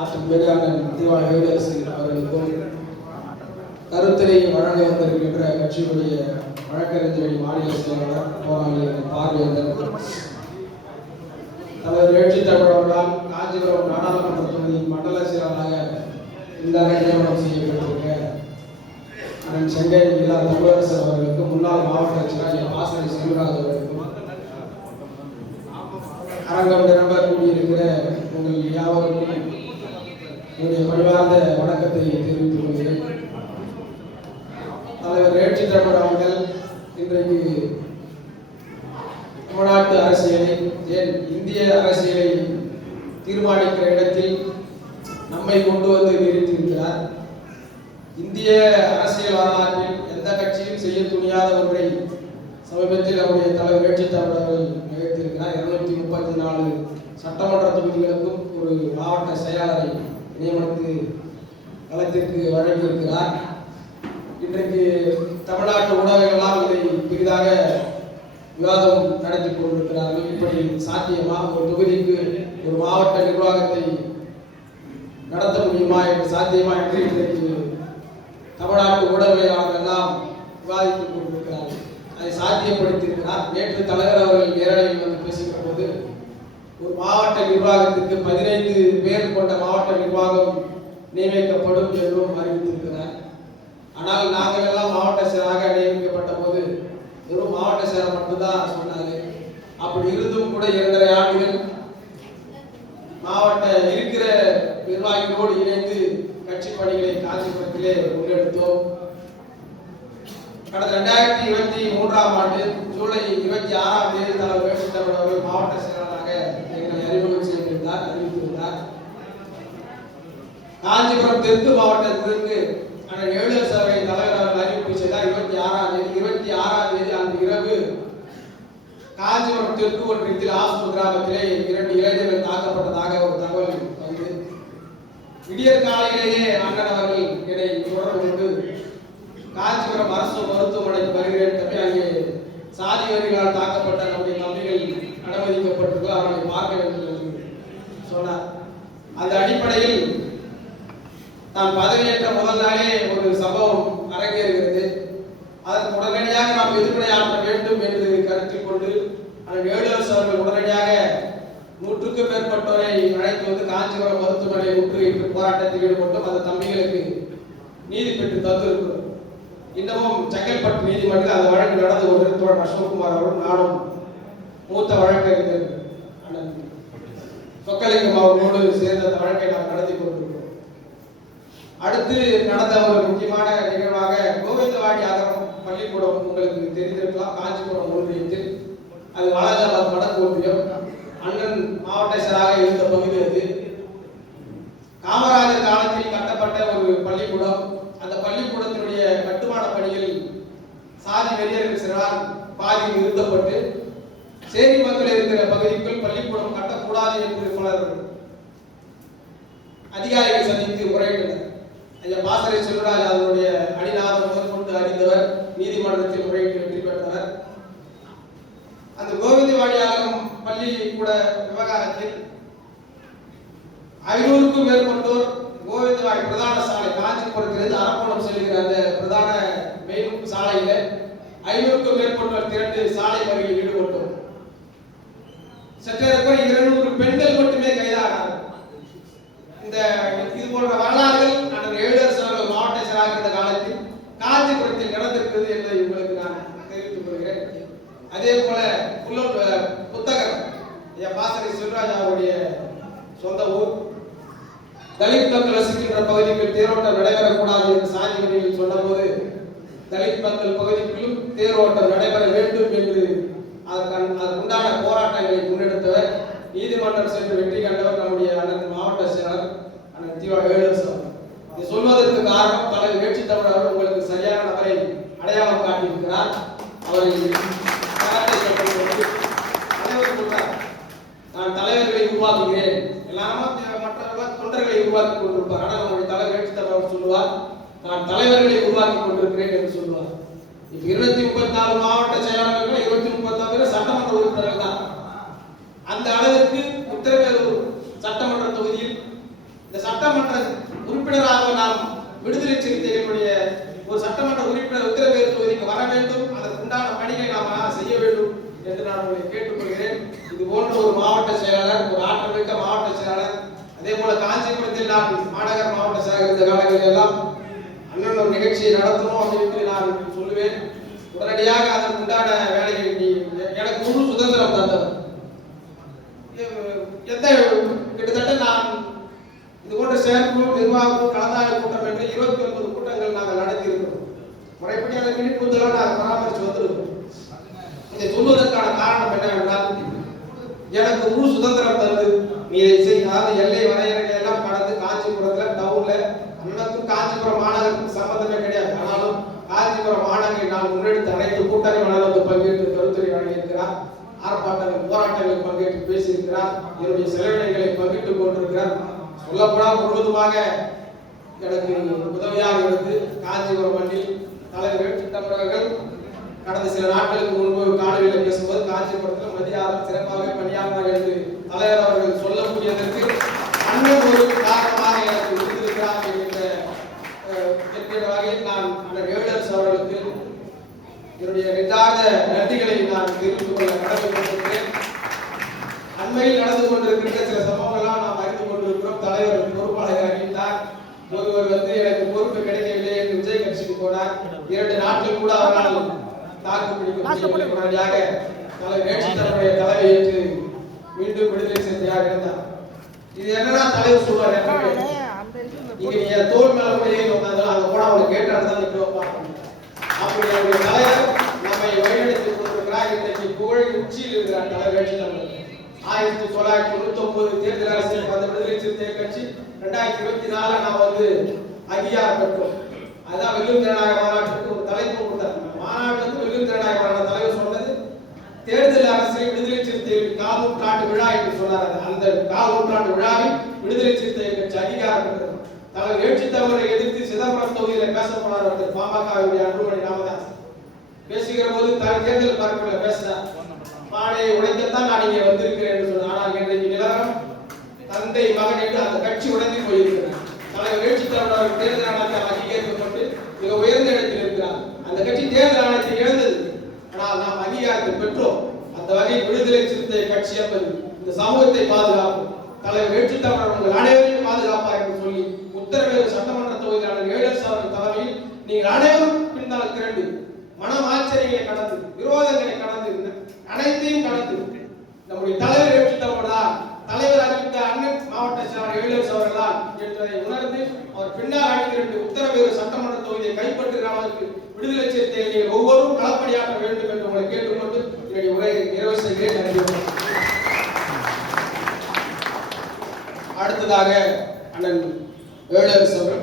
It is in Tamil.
ஆற்றும் பேராளர் திவா வேடரசு அவர்களுக்கும் கருத்துரை வழங்க வந்திருக்கின்ற கட்சியுடைய வழக்கறிஞரை மாநில செயலாளர் போராளி பார்வையாளர் தலைவர் எழுச்சி தமிழர்களால் காஞ்சிபுரம் நாடாளுமன்ற தொகுதியின் மண்டல செயலாளராக இந்த நியமனம் செய்யப்பட்டிருக்க அண்ணன் செங்கை விழா தமிழரசு அவர்களுக்கு முன்னாள் மாவட்ட செயலாளர் ஆசிரியர் செல்வராஜ் அவர்களுக்கும் அரங்கம் நிரம்ப கூடியிருக்கிற உங்கள் யாவருக்கும் என்னுடைய பணிவார்ந்த வணக்கத்தை தெரிவித்துக் கொள்கிறேன். தலைவர் எழுச்சி தமிழர் அவர்கள் இன்றைக்கு தமிழ்நாட்டு அரசியலை ஏன் இந்திய அரசியலை தீர்மானிக்கிற இடத்தில் நம்மை கொண்டு வந்து நிறுத்தியிருக்கிறார். இந்திய அரசியல் வரலாற்றில் எந்த கட்சியும் செய்ய துணியாத ஒன்றை சமீபத்தில் அவருடைய தலைவர் எழுச்சி தமிழர்கள் நிகழ்த்தியிருக்கிறார் இருநூத்தி முப்பத்தி நாலு சட்டமன்ற தொகுதிகளுக்கும் ஒரு மாவட்ட செயலாளரை நியமனத்து களத்திற்கு வழங்கியிருக்கிறார் இன்றைக்கு தமிழ்நாட்டு ஊடகங்களால் இதை பெரிதாக விவாதம் நடத்தி கொண்டிருக்கிறார்கள். இப்படி சாத்தியமா? ஒரு தொகுதிக்கு ஒரு மாவட்ட நிர்வாகத்தை நடத்த முடியுமா என்று சாத்தியமா என்று இன்றைக்கு தமிழ்நாட்டு ஊடகவியலாளர்கள் எல்லாம் விவாதித்துக் கொண்டிருக்கிறார்கள். அதை சாத்தியப்படுத்தியிருக்கிறார். நேற்று தலைவர் அவர்கள் நேரடியில் வந்து பேசுகிற போது ஒரு மாவட்ட நிர்வாகத்திற்கு பதினைந்து பேர் கொண்ட மாவட்ட நிர்வாகம் நியமிக்கப்படும் என்றும் அறிவித்திருக்கிறார். ஆனால் நாங்கள் எல்லாம் மாவட்ட செயலாக நியமிக்கப்பட்ட போது வெறும் மாவட்ட செயலர் மட்டும்தான் சொன்னாரு. அப்படி இருந்தும் கூட இரண்டரை ஆண்டுகள் மாவட்ட இருக்கிற நிர்வாகிகளோடு இணைந்து கட்சி பணிகளை காஞ்சிபுரத்திலே முன்னெடுத்தோம் கடந்த ரெண்டாயிரத்தி இருபத்தி மூன்றாம் ஆண்டு ஜூலை இருபத்தி ஆறாம் தேதி தலைவர் வேட்புத்தமிழ் அவர்கள் மாவட்ட செயலாளர் காஞ்சிபுரம் தெற்கு மாவட்டத்திற்கு அந்த ஏழு சபை தலைவர் அறிவிப்பு செய்தார். இருபத்தி ஆறாம் தேதி இருபத்தி ஆறாம் தேதி அந்த இரவு காஞ்சிபுரம் தெற்கு ஒன்றியத்தில் ஆஸ்பு கிராமத்திலே இரண்டு இளைஞர்கள் தாக்கப்பட்டதாக ஒரு தகவல் வந்து விடியற் காலையிலேயே அண்ணன் அவர்கள் என்னை தொடர்பு கொண்டு காஞ்சிபுரம் அரசு மருத்துவமனைக்கு வருகிறேன் தம்பி அங்கே சாதி வரிகளால் தாக்கப்பட்ட நம்முடைய தம்பிகள் அனுமதிக்கப்பட்டிருக்கோ அவர்களை பார்க்க வேண்டும் என்று சொன்னார். அந்த அடிப்படையில் நான் பதவியேற்ற முதல் நாளே ஒரு சம்பவம் அரங்கேறுகிறது. அதற்கு உடனடியாக நாம் எதிர்ப்படை வேண்டும் என்று கருத்தில் கொண்டு அந்த வேலூர் அவர்கள் உடனடியாக நூற்றுக்கும் மேற்பட்டோரை அழைத்து வந்து காஞ்சிபுரம் மருத்துவமனை முற்றுகையிட்டு போராட்டத்தில் ஈடுபட்டும். அந்த தம்பிகளுக்கு நீதி பெற்று தந்திருக்கிறோம். இன்னமும் செங்கல்பட்டு நீதிமன்றத்தில் அந்த வழக்கு நடந்து கொண்டிருந்த தோழர் அசோக்குமார் அவரும் நானும் மூத்த வழக்கறிஞர் அண்ணன். சொக்கலிங்கம் அவர்களோடு சேர்ந்த அந்த வழக்கை நாம் நடத்தி கொண்டிருக்கிறோம். அடுத்து நடந்த ஒரு முக்கியமான நிகழ்வாக கோவிந்தவாடி அகரம் பள்ளிக்கூடம் உங்களுக்கு தெரிந்திருக்கலாம். காஞ்சிபுரம் ஒன்றியத்தில் அது வாலாஜாபாத் வடக்கு ஒன்றியம் அண்ணன் மாவட்ட இருந்த பகுதி அது. காமராஜர் காலத்தில் கட்டப்பட்ட ஒரு பள்ளிக்கூடம். அந்த பள்ளிக்கூடத்தினுடைய கட்டுமான பணியில் சாதி வெறியர்கள் சிறார் பாதி நிறுத்தப்பட்டு சேரி மக்கள் இருக்கிற பகுதிக்குள் பள்ளிக்கூடம் கட்டக்கூடாது என்று பலர் அதிகாரிகள் சந்தித்து முறையிட்டனர் ஐயா பாசறை செல்வராஜ் அவருடைய அடிநாதம் முதற்கொண்டு அறிந்தவர் நீதிமன்றத்தில் முறையிட்டு வெற்றி பெற்றவர். அந்த கோவிந்தவாடியாகம் பள்ளி கூட விவகாரத்தில் ஐநூறுக்கும் மேற்பட்டோர் கோவிந்தவாடி பிரதான சாலை காஞ்சிபுரத்திலிருந்து அரக்கோணம் செல்கிற அந்த பிரதான மெயின் சாலையில ஐநூறுக்கும் மேற்பட்டோர் திரண்டு சாலை மறியலில் ஈடுபட்டோம். சற்றேறக்குறை இருநூறு பெண்கள் மட்டுமே கைதானார்கள். இந்த இது போன்ற வரலாறுகள் அண்ணன் ஏழரசு அவர்கள் மாவட்ட செயலாளர் இருந்த காலத்தில் காஞ்சிபுரத்தில் நடந்திருக்கிறது என்பதை உங்களுக்கு நான் தெரிவித்துக் கொள்கிறேன். அதே போல புல்லூர் புத்தகம். என் பாசறை சிவராஜ் அவருடைய சொந்த ஊர். தலித் மக்கள் வசிக்கின்ற பகுதிக்குள் தேரோட்டம் நடைபெறக்கூடாது என்று சாதிகளில் வழியில் சொன்னபோது தலித் மக்கள் பகுதிக்குள்ளும் தேரோட்டம் நடைபெற வேண்டும் என்று அதற்கான அதற்குண்டான போராட்டங்களை முன்னெடுத்தவர் நீதிமன்றம் சென்று வெற்றி கண்டவர் நம்முடைய அண்ணன் மாவட்ட செயலர் அண்ணன் தீவா வேலுசு இதை சொல்வதற்கு காரணம் பல வேட்சி தமிழர் செயலாற்றி கொண்டிருக்கிறேன் என்று சொல்லுவார் இப்ப இருநூத்தி முப்பத்தி நாலு மாவட்ட செயலாளர்கள் இருபத்தி முப்பத்தி நாலு சட்டமன்ற உறுப்பினர்கள் தான். அந்த அளவிற்கு உத்தரவேலூர் சட்டமன்ற தொகுதியில் இந்த சட்டமன்ற உறுப்பினராக நாம் விடுதலை சிறுத்தைகளுடைய ஒரு சட்டமன்ற உறுப்பினர் உத்தரவேறு தொகுதிக்கு வர வேண்டும். அதற்குண்டான பணியை நாம் செய்ய வேண்டும் என்று நான் உங்களை கேட்டுக்கொள்கிறேன். இது போன்ற ஒரு மாவட்ட செயலாளர் ஒரு ஆற்றல் மிக்க மாவட்ட செயலாளர் அதே போல காஞ்சிபுரத்தில் நான் மாநகர மாவட்ட செயலாளர் இந்த காலங்களில் எல்லாம் அண்ணன் ஒரு நிகழ்ச்சியை நடத்தணும் அப்படின்னு நான் சொல்லுவேன். உடனடியாக அதற்கு உண்டான வேலைகளை நீ எனக்கு முழு சுதந்திரம் தந்தது. எந்த கிட்டத்தட்ட நான் இது போன்ற சேர்ப்பு நிர்வாகம் கலந்தாய கூட்டம் என்று இருபத்தி ஒன்பது கூட்டங்கள் நாங்கள் நடத்தியிருக்கிறோம். முறைப்படி அந்த விழிப்புணர்வுகளை நாங்கள் பராமரித்து வந்திருக்கிறோம். இதை சொல்வதற்கான காரணம் என்னவென்றால் எனக்கு முழு சுதந்திரம் தந்து நீ இதை செய்யாத எல்லை வரையறைகள் எல்லாம் கடந்து காஞ்சிபுரத்தில் டவுனில் அண்ணனுக்கும் காஞ்சிபுரம் மாநகருக்கு சம்பந்தமே கிடையாது. ஆனாலும் காஞ்சிபுரம் மாநகரில் நான் முன்னெடுத்த அனைத்து கூட்டங்கள் வந்து பங்கேற்று கருத்துரை வழங்கியிருக்கிறார். ஆர்ப்பாட்டங்கள் போராட்டங்களில் பங்கேற்று பேசியிருக்கிறார். என்னுடைய செலவினங்களை பங்கிட்டுக் கொண்டிருக்கிறார். சொல்லப்போனால் முழுவதுமாக எனக்கு உதவியாக இருந்து காஞ்சிபுரம் மண்ணில் தலைவர் திட்டமிடர்கள் கடந்த சில நாட்களுக்கு முன்பு காணொலியில் பேசும்போது காஞ்சிபுரத்தில் மதியாரம் சிறப்பாக பணியாற்றினார் என்று தலைவர் அவர்கள் சொல்லக்கூடியதற்கு அண்ணன் ஒரு காரணமாக எனக்கு இருந்திருக்கிறார் என்கின்ற அஹ், என்கிற வகையில் நான் அண்ணன் ஏழரசு அவர்களுக்கு என்னுடைய நெஞ்சார்ந்த நன்றிகளை நான் தெரிவித்துக் கொள்ள கடமைப்பட்டிருக்கிறேன். அண்மையில் நடந்து கொண்டிருக்கின்ற சில சம்பவங்கள்லாம் நாம் அறிந்து கொண்டிருக்கிறோம். தலைவர் பொறுப்பாளர் அறிவித்தார் ஒருவர் வந்து எனக்கு பொறுப்பு கிடைக்கவில்லை என்று விஜய் கட்சிக்கு போனார். இரண்டு நாட்கள் கூட அவரால் தாக்கு பிடிக்க முடியவில்லை. உடனடியாக தலைவர் நேற்று தன்னுடைய தலைவை ஏற்று மீண்டும் விடுதலை செய்தியாக இருந்தார் இது என்னடா தலைவர் சொல்வார் எப்பவுமே இங்க என் தோல் மேல கூட ஏறி உட்கார்ந்தாலும் அங்க கூட அவனை கேட்டாரு தான் நிக்க வைப்பாங்க அப்படி நம்முடைய தலைவர் நம்மை வழிநடத்தி கொண்டிருக்கிறார் இன்றைக்கு புகழ் உச்சியில் இருக்கிற அந்த வேட்சி ஆயிரத்தி தொள்ளாயிரத்தி தொண்ணூத்தி ஒன்பது தேர்தல் அரசியல் வந்த விடுதலை சிறுத்தை கட்சி ரெண்டாயிரத்தி இருபத்தி நாலு நான் வந்து அங்கீகாரம் பெற்றோம் அதான் வெள்ளும் ஜனநாயக மாநாட்டுக்கு ஒரு தலைப்பு கொடுத்தார். மாநாட்டுக்கு வெள்ளும் ஜனநாயக மாநாடு தலைவர் சொன்னது தேர்தல் அரசியல் விடுதலை சிறுத்தைகள் கால் நூற்றாண்டு விழா என்று சொன்னார். அந்த கால் நூற்றாண்டு விழாவில் விடுதலை சிறுத்தை கட்சி அங்கீகாரம் பெற்றது. தங்கள் எழுச்சி தவறை எதிர்த்து சிதம்பரம் தொகுதியில பேச போனார் பாமகவுடைய அன்புமணி ராமதாஸ். பேசுகிற போது தன் தேர்தல் பரப்பில் பேசினார். பாடையை உடைக்கத்தான் நான் இங்கே வந்திருக்கிறேன் என்று சொன்னார் ஆனால் இன்றைக்கு நிலவரம் தந்தை மகன் என்று அந்த கட்சி உடைந்து போயிருக்கிறார். தலைவர் எழுச்சி தலைவர் தேர்தல் ஆணையத்தால் அங்கீகரிக்கப்பட்டு மிக உயர்ந்த இடத்தில் இருக்கிறார். அந்த கட்சி தேர்தல் ஆணையத்தை இழந்தது. ஆனால் நாம் அங்கீகாரத்தை பெற்றோம். அந்த வகையில் விடுதலை சிறுத்தை கட்சி என்பது இந்த சமூகத்தை பாதுகாக்கும். தலைவர் எழுச்சி தலைவர் உங்கள் அனைவரையும் பாதுகாப்பார் என்று சொல்லி உத்தரவேறு சட்டமன்ற தொகுதியாளர் ஏழரசு அவர்கள் தலைமையில் நீங்கள் அனைவரும் பின்னால் திரண்டு மனம் ஆச்சரியங்களை கடந்து விரோதங்களை கடந்து அனைத்தையும் கடந்து நம்முடைய தலைவர் எழுச்சி தலைவர் அறிவித்த அண்ணன் மாவட்ட செயலாளர் ஏழரசு அவர்களால் என்பதை உணர்ந்து அவர் பின்னால் அணிந்திரண்டு உத்தரவேறு சட்டமன்ற தொகுதியை கைப்பற்றுகிறவர்களுக்கு விடுதலை சிறுத்தை நீங்கள் ஒவ்வொருவரும் களப்பணியாற்ற வேண்டும் என்று உங்களை கேட்டுக்கொண்டு என்னுடைய உரையை நிறைவு செய்கிறேன். நன்றி அடுத்ததாக அண்ணன் ஏழரசு அவர்கள்.